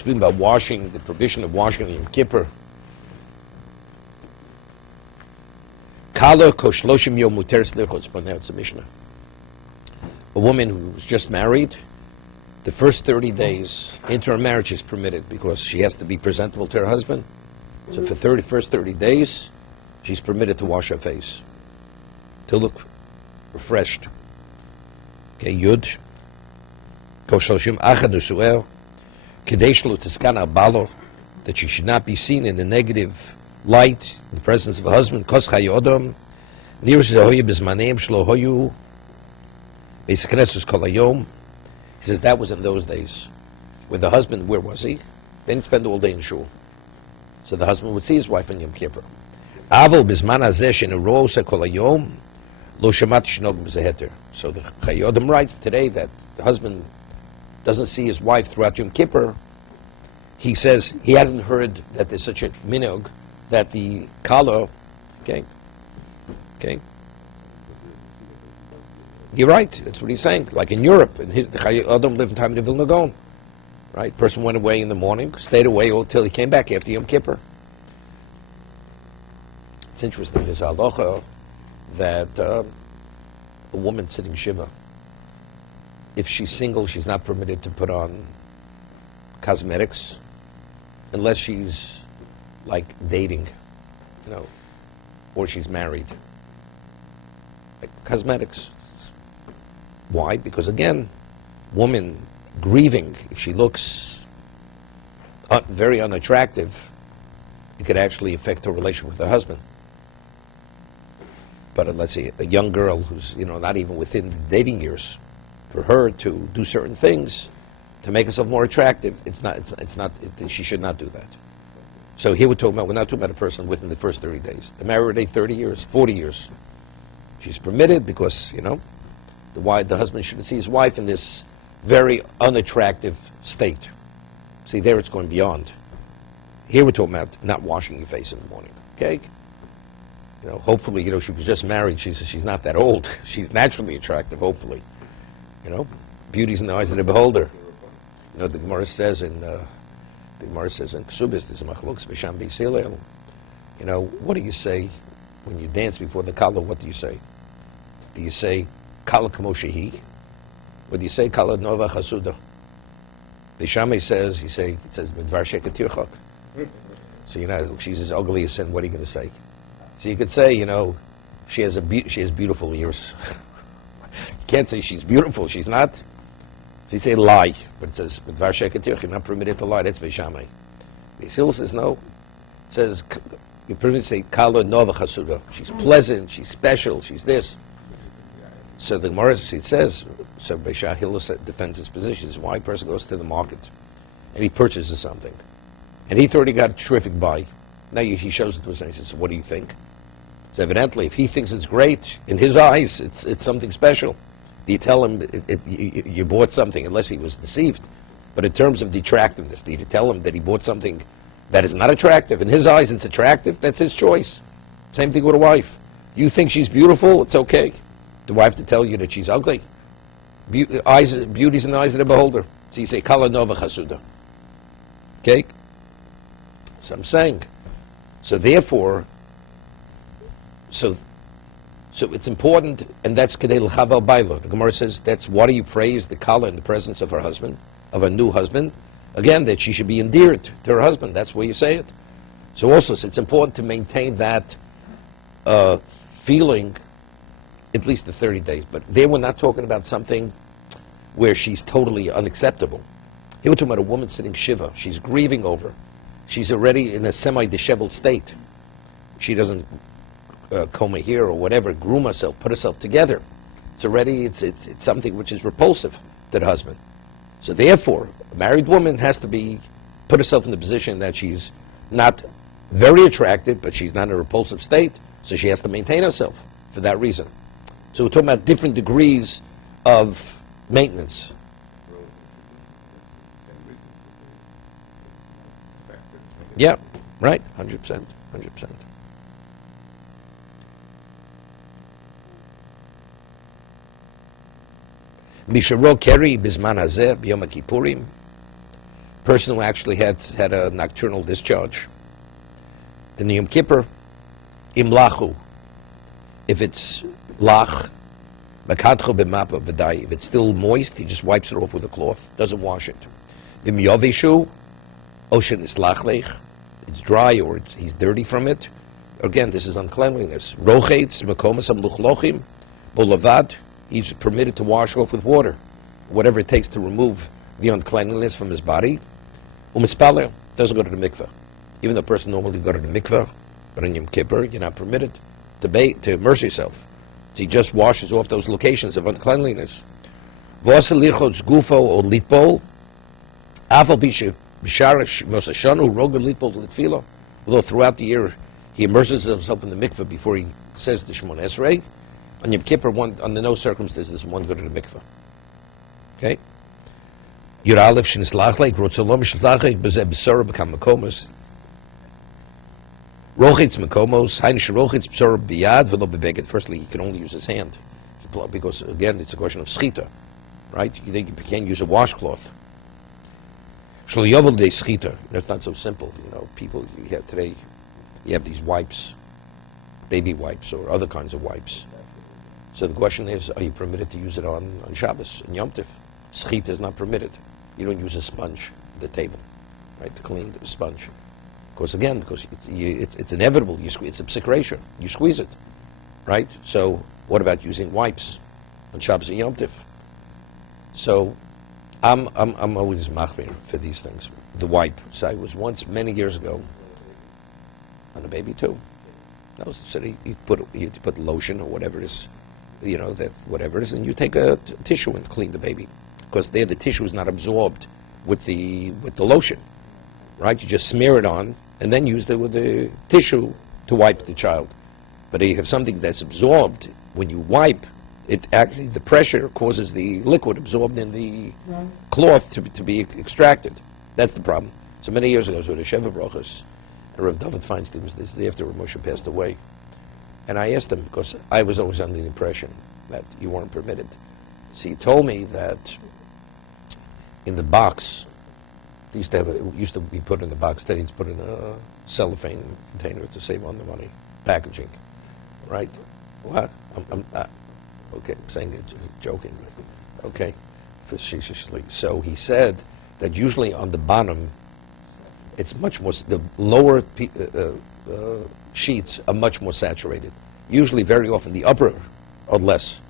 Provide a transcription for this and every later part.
speaking about washing, the provision of washing on Yom Kippur. Kala koshloshim yom muteres lirchotz b'nei. It's a Mishnah. A woman who was just married, the first 30 days into her marriage is permitted because she has to be presentable to her husband. So for first 30 days, she's permitted to wash her face, to look refreshed. Okay, Yud. Koshloshim achad usuel. Kadesh lo tiskana balo, that she should not be seen in the negative light in the presence of a husband. Kos chayodom nir zehoye bizmaneim shlo hoyu beisknesus kol hayom. He says that was in those days when the husband, where was he? They didn't spend all day in shul, so the husband would see his wife on Yom Kippur. Avol bizman hazeh shenerosa kol hayom lo shemat shnog b'zeheter. So the chayodom writes today that the husband doesn't see his wife throughout Yom Kippur. He says he hasn't heard that there's such a minhag that the kala, okay, you're right. That's what he's saying. Like in Europe, the Chayei lived in time of Vilna Gaon, right? Person went away in the morning, stayed away until he came back after Yom Kippur. It's interesting. There's halacha that a woman sitting shiva, if she's single, she's not permitted to put on cosmetics unless she's like dating, or she's married. Like cosmetics. Why? Because again, woman grieving, if she looks very unattractive, it could actually affect her relation with her husband. But let's say a young girl who's not even within the dating years, for her to do certain things to make herself more attractive, she should not do that. So here we're not talking about a person within the first 30 days. The married 30 years, 40 years. She's permitted because, the husband shouldn't see his wife in this very unattractive state. See, there it's going beyond. Here we're talking about not washing your face in the morning, okay? Hopefully, she was just married. She's not that old. She's naturally attractive, hopefully. Beauty's in the eyes of the beholder. The Gemara says in Ksubis, there's a machlokes b'sham b'Yisrael. What do you say when you dance before the kala? What do you say? Do you say kala kamo shehi, or do you say kala nova chasuda? B'Shamai says, it says midvar shekatirchak. So she's as ugly as sin. What are you going to say? So you could say, she has beautiful ears. You can't say she's beautiful. She's not. So you say lie, but it says midvar shekatirchak. You're not permitted to lie. That's B'Shamai. B'Yisrael says no. It says you're permitted to say kala nova chasuda. She's pleasant. She's special. She's this. So the Gemara says, so Beishah Hillel defends his position. This is why a person goes to the market and he purchases something, and he thought he got a terrific buy. Now he shows it to us and he says, "What do you think?" So evidently, if he thinks it's great in his eyes, it's something special. Do you tell him you bought something, unless he was deceived? But in terms of the attractiveness, do you tell him that he bought something that is not attractive? In his eyes, it's attractive. That's his choice. Same thing with a wife. You think she's beautiful? It's okay. The wife to tell you that she's ugly. Beauty's in the eyes of the beholder. So you say, Kala Nova Chasuda. Okay? So I'm saying. So therefore, so it's important, and that's Kedei L'Chavel Bailo. The Gemara says, that's why do you praise the Kala in the presence of her husband, of a new husband? Again, that she should be endeared to her husband. That's where you say it. So also, it's important to maintain that feeling at least the 30 days. But there we're not talking about something where she's totally unacceptable. Here we're talking about a woman sitting Shiva. She's grieving over. She's already in a semi-disheveled state. She doesn't comb her hair or whatever, groom herself, put herself together. It's already, it's something which is repulsive to the husband. So therefore, a married woman has to put herself in the position that she's not very attractive, but she's not in a repulsive state, so she has to maintain herself for that reason. So we're talking about different degrees of maintenance. Yeah, right, 100%, 100%. Misharo keri bizman hazeh b'yom kippurim Person who actually had a nocturnal discharge. In the Yom Kippur, imlachu. If it's lach, if it's still moist, he just wipes it off with a cloth, doesn't wash it. Vim yovishu, ocean is lachlech, it's dry or he's dirty from it. Again, this is uncleanliness. Rochetz, mekomas amluchlochim, bolavad, he's permitted to wash off with water, whatever it takes to remove the uncleanliness from his body. Umispaler, doesn't go to the mikveh. Even though a person normally go to the mikveh, but in Yom Kippur, you're not permitted to immerse yourself. So he just washes off those locations of uncleanliness. Although throughout the year he immerses himself in the mikveh before he says the Shemon Esrei, on Yom Kippur, under no circumstances one go to the mikveh. Okay? Rochitz mekomos, hainish rochitz b'sor biyad v'lo bebeged. Firstly, he can only use his hand, because again, it's a question of schita, right? You think you can't use a washcloth. Shlo yovel de schita. That's not so simple. People you have today, you have these wipes, baby wipes or other kinds of wipes. So the question is, are you permitted to use it on Shabbos and Yom Tif? Schita is not permitted. You don't use a sponge at the table, right, to clean the sponge. Because it's inevitable. It's a psikration. You squeeze it, right? So what about using wipes on Shabbos and Yom Tif? So I'm always machmir for these things. The wipe. So I was once many years ago on a baby too. No, so you put lotion or whatever it is, whatever it is, and you take a tissue and clean the baby, because there the tissue is not absorbed with the lotion. Right, you just smear it on and then use the tissue to wipe the child. But if you have something that's absorbed, when you wipe, it actually, the pressure causes the liquid absorbed in the cloth to be extracted. That's the problem. So many years ago, I was with a Vezos Haberachah, and Rav David Feinstein was this day after Rav Moshe passed away. And I asked him, because I was always under the impression that you weren't permitted. So he told me that in the box, it used to be put in the box, then it's put in a cellophane container to save on the money, packaging, right? What? Okay, I'm saying it, joking. Okay, facetiously. So he said that usually on the bottom, it's much more, the lower sheets are much more saturated. Usually, very often, the upper are less.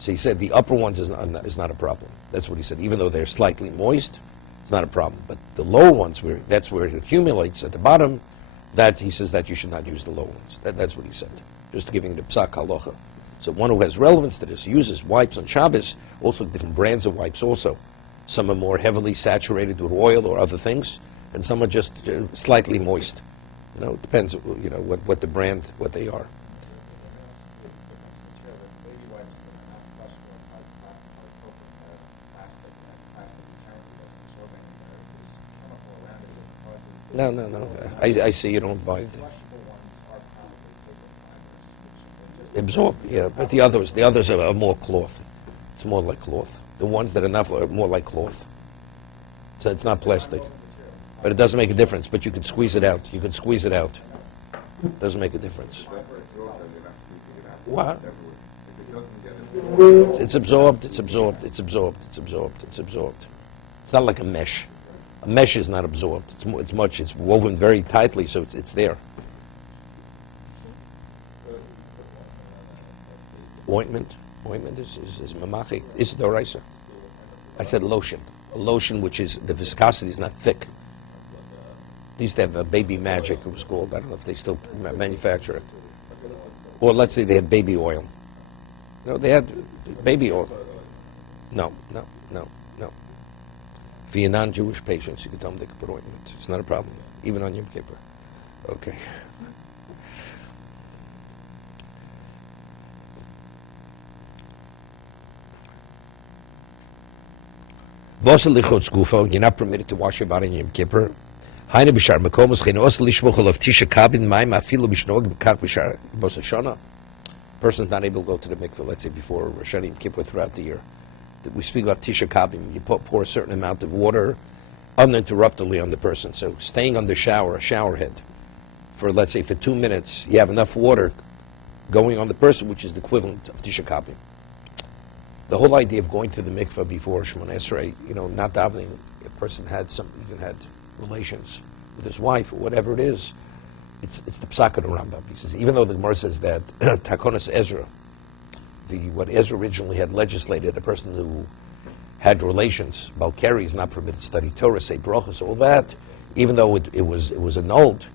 So he said the upper ones is not a problem. That's what he said. Even though they're slightly moist, it's not a problem. But the lower ones, that's where it accumulates at the bottom. That he says that you should not use the low ones. That's what he said. Just giving the psak halacha. So one who has relevance to this uses wipes on Shabbos, also different brands of wipes also. Some are more heavily saturated with oil or other things, and some are just slightly moist. It depends, what the brand, what they are. No. I see you don't buy it. Absorb, yeah, but the others are more cloth. It's more like cloth. The ones that are not are more like cloth. So it's not plastic. But it doesn't make a difference. But you can squeeze it out. It doesn't make a difference. What? It's absorbed. It's not like a mesh. A mesh is not absorbed. It's woven very tightly, so it's there. Ointment is mamachi. Is doraisa. I said lotion. A lotion which is, the viscosity is not thick. They used to have a Baby Magic, it was called. I don't know if they still manufacture it. Or let's say they had baby oil. No, they had baby oil. No. For your non-Jewish patients, you can tell them they can put ointment. It's not a problem, even on Yom Kippur. Okay. You're not permitted to wash your body in Yom Kippur. Person's not able to go to the mikveh, let's say before Rosh Hashanah Yom Kippur throughout the year. We speak about Tisha Kabim. You pour a certain amount of water uninterruptedly on the person. So staying on the shower head, for let's say for 2 minutes, you have enough water going on the person, which is the equivalent of Tisha Kabim. The whole idea of going to the mikveh before Shemona Esrei, not davening, a person even had relations with his wife or whatever it is, it's the psak of the Rambam. He says, even though the Gemara says that Takonas Ezra, what Ezra originally had legislated, a person who had relations, Balkari is not permitted to study Torah, say brachos, all that, even though it was annulled.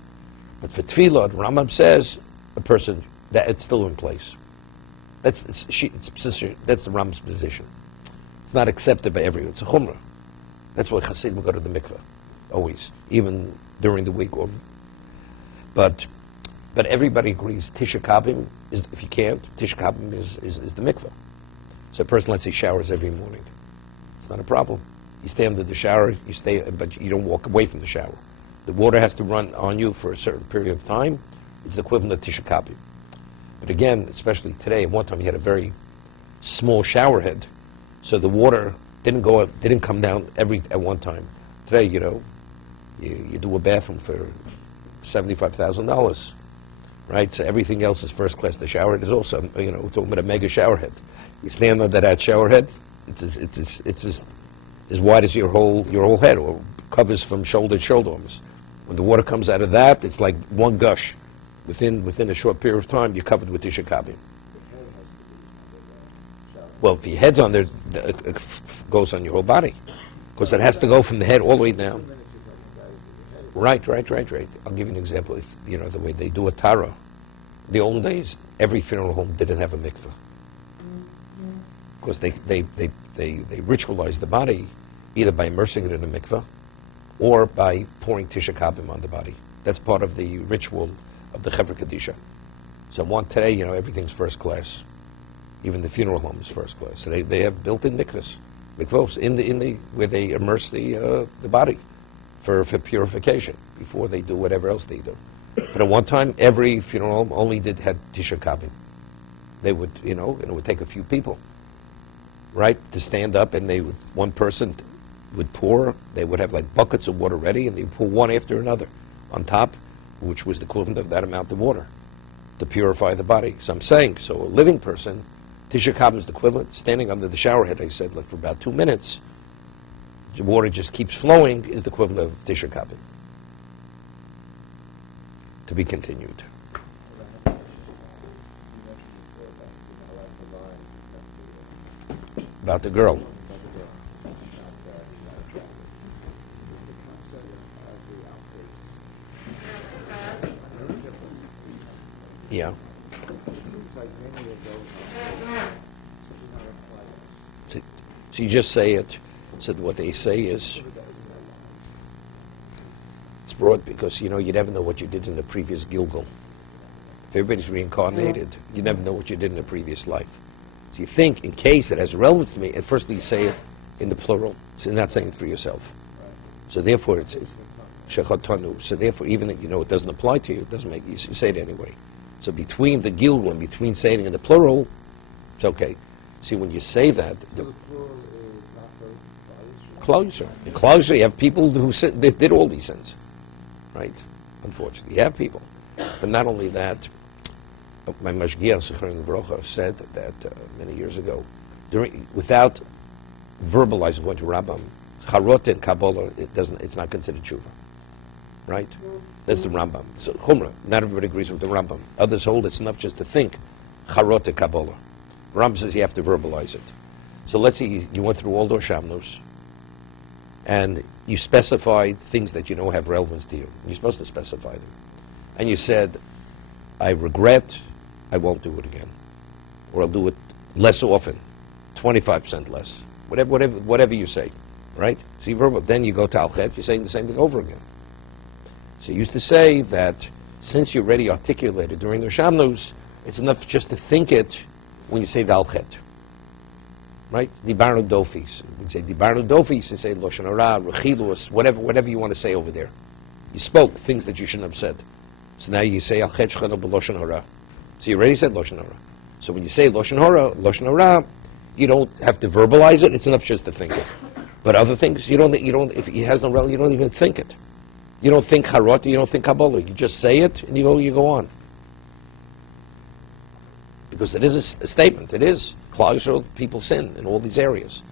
But for tefillah, the Rambam says a person that it's still in place. That's the Rambam's position. It's not accepted by everyone. It's a chumrah. That's why Hasidim go to the mikveh always, even during the week. But everybody agrees Tisha Kabim is, if you can't, Tisha Kabim is the mikveh. So a person, let's say, showers every morning. It's not a problem. You stay under the shower, but you don't walk away from the shower. The water has to run on you for a certain period of time. It's the equivalent of Tisha Kabim. But again, especially today, at one time you had a very small shower head, so the water didn't come down at one time. Today, you do a bathroom for $75,000, right? So everything else is first class. The shower head is also, we're talking about a mega shower head. You stand under that shower head, it's as wide as your whole head, or covers from shoulder to shoulder almost. When the water comes out of that, it's like one gush. Within a short period of time, you're covered with Tisha Kabim. Well, if your head's on there, it goes on your whole body, because it has to go from the head all the way down. Right. I'll give you an example. If the way they do a tara, the old days, every funeral home didn't have a mikveh, because they ritualized the body either by immersing it in a mikveh or by pouring Tisha Kabim on the body. That's part of the ritual of the Chevra Kadisha. So today, everything's first class. Even the funeral home is first class. So they have built-in mikvos where they immerse the body for purification before they do whatever else they do. But at one time, every funeral home only had Tisha Kabim. They would, and it would take a few people, right, to stand up, and one person would pour. They would have like buckets of water ready, and they would pour one after another on top, which was the equivalent of that amount of water to purify the body. So I'm saying, a living person, Tisha Kabim is the equivalent. Standing under the shower head, I said, for about 2 minutes, the water just keeps flowing, is the equivalent of Tisha Kabim. To be continued. About the girl. Yeah. So you just say it. So what they say is, it's broad because you never know what you did in the previous Gilgal. If everybody's reincarnated, you never know what you did in the previous life. So you think, in case it has relevance to me, at first you say it in the plural, so you're not saying it for yourself. So therefore it's shechatanu. So therefore, even if it doesn't apply to you, it doesn't make you say it anyway. So between the Gilgal and between saying it in the plural, it's okay. See, when you say that, the plural is not for Klal Yisrael. In Klal Yisrael, you have people who did all these sins, right? Unfortunately, you have people. But not only that, my mashgiach Mishna Berura Yom Kippur said that many years ago, without verbalizing going to Rambam, Charot and Kabbalah, it's not considered tshuva, right? That's the Rambam. So Chumrah, not everybody agrees with the Rambam. Others hold it's enough just to think Charot and Kabbalah. Rambam says you have to verbalize it. So let's say you went through all those shamnos, and you specified things that you know have relevance to you. You're supposed to specify them. And you said, I regret, I won't do it again. Or I'll do it less often, 25% less. Whatever you say, right? So then you go to Al-Chet, you're saying the same thing over again. So you used to say that since you already articulated during the Shamnus, it's enough just to think it when you say the Al-Chet. Right? Dibarnu Dofis. When you say Dibarnu Dofis, you say Loshen Hara, Rechilus, whatever you want to say over there. You spoke things that you shouldn't have said. So now you say Al-Chet Shechanu B'Loshen Hara. So you already said Loshen Hara. So when you say Loshen Hara, you don't have to verbalize it, it's enough just to think it. But other things, if he has no relevance, you don't even think it. You don't think harot, you don't think kabbalah. You just say it, and you go on. Because it is a statement. It is. Klal Yisrael, people sin in all these areas.